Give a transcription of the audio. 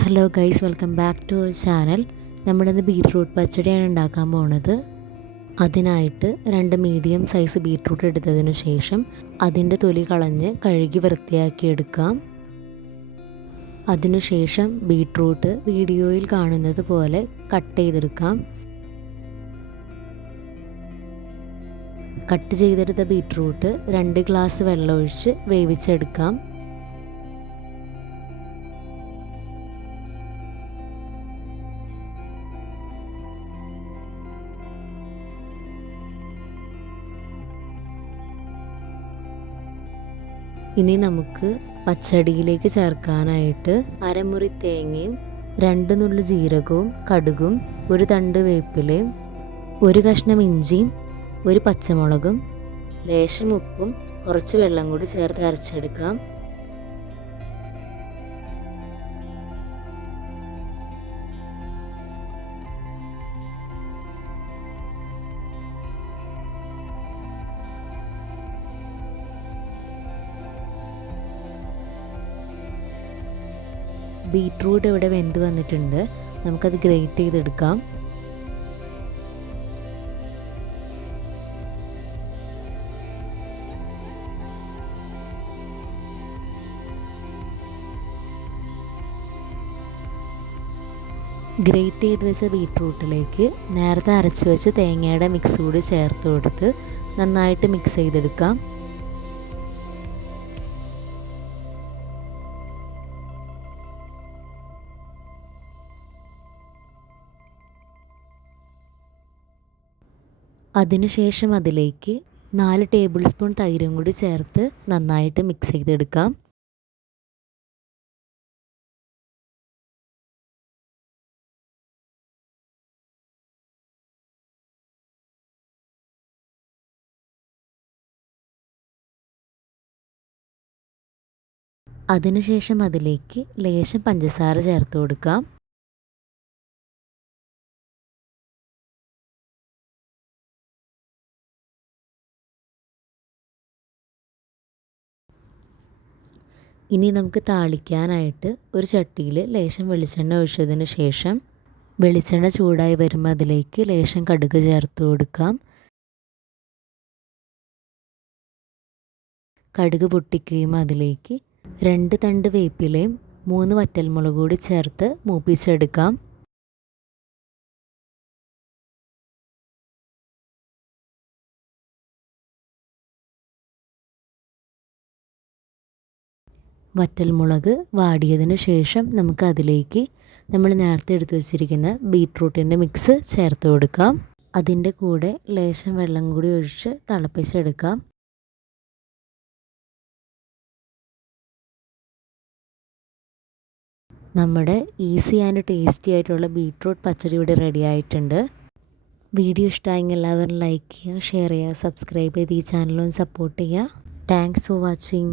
Hello guys welcome back to our channel നമ്മളിന്ന് beetroot പച്ചടിയാണ് ഉണ്ടാക്കാൻ പോണത്. അതിനായിട്ട് രണ്ട് മീഡിയം സൈസ് ബീട്രൂട്ട് എടുത്തതിന് ശേഷം അതിന്റെ തൊലി കളഞ്ഞ് കഴുകി വൃത്തിയാക്കി എടുക്കാം. അതിനുശേഷം ബീട്രൂട്ട് വീഡിയോയിൽ കാണുന്നത് പോലെ കട്ട് ചെയ്തെടുക്കാം. കട്ട് ചെയ്തെടുത്ത ബീട്രൂട്ട് രണ്ട് ഗ്ലാസ് വെള്ളമൊഴിച്ച് വേവിച്ചെടുക്കാം. ഇനി നമുക്ക് പച്ചടിയിലേക്ക് ചേർക്കാനായിട്ട് അരമുറി തേങ്ങയും രണ്ട് നുള്ളു ജീരകവും കടുകും ഒരു തണ്ട് വേപ്പിലയും ഒരു കഷ്ണം ഇഞ്ചിയും ഒരു പച്ചമുളകും ലേശം ഉപ്പും കുറച്ച് വെള്ളം കൂടി ചേർത്ത് അരച്ചെടുക്കാം. ബീട്രൂട്ട് ഇവിടെ വെന്ത് വന്നിട്ടുണ്ട്. നമുക്കത് ഗ്രേറ്റ് ചെയ്തെടുക്കാം. ഗ്രേറ്റ് ചെയ്ത് വെച്ച ബീറ്റ്റൂട്ടിലേക്ക് നേരത്തെ അരച്ച് വെച്ച് തേങ്ങയുടെ മിക്സ് കൂടി ചേർത്ത് കൊടുത്ത് നന്നായിട്ട് മിക്സ് ചെയ്തെടുക്കാം. അതിനുശേഷം അതിലേക്ക് നാല് ടേബിൾ സ്പൂൺ തൈരും കൂടി ചേർത്ത് നന്നായിട്ട് മിക്സ് ചെയ്തെടുക്കാം. അതിനുശേഷം അതിലേക്ക് ലേശം പഞ്ചസാര ചേർത്ത് കൊടുക്കാം. ഇനി നമുക്ക് താളിക്കാനായിട്ട് ഒരു ചട്ടിയിൽ ലേശം വെളിച്ചെണ്ണ ഒഴിച്ചതിന് ശേഷം വെളിച്ചെണ്ണ ചൂടായി വരുമ്പോൾ അതിലേക്ക് ലേശം കടുക് ചേർത്ത് കൊടുക്കാം. കടുക് പൊട്ടിക്കുകയും അതിലേക്ക് രണ്ട് തണ്ട് വേപ്പിലയും മൂന്ന് വറ്റൽമുളക് കൂടി ചേർത്ത് മൂപ്പിച്ചെടുക്കാം. വറ്റൽമുളക് വാടിയതിന് ശേഷം നമുക്ക് അതിലേക്ക് നമ്മൾ നേരത്തെ എടുത്തു വച്ചിരിക്കുന്ന ബീട്രൂട്ടിന്റെ മിക്സ് ചേർത്ത് കൊടുക്കാം. അതിന്റെ കൂടെ ലേശം വെള്ളം കൂടി ഒഴിച്ച് തിളപ്പിച്ചെടുക്കാം. നമ്മുടെ ഈസി ആൻഡ് ടേസ്റ്റി ആയിട്ടുള്ള ബീട്രൂട്ട് പച്ചടി ഇവിടെ റെഡി ആയിട്ടുണ്ട്. വീഡിയോ ഇഷ്ടമായെങ്കിൽ എല്ലാവരും ലൈക്ക് ചെയ്യുക ഷെയർ ചെയ്യുക സബ്സ്ക്രൈബ് ചെയ്ത് ഈ ചാനലും സപ്പോർട്ട് ചെയ്യുക. Thanks for watching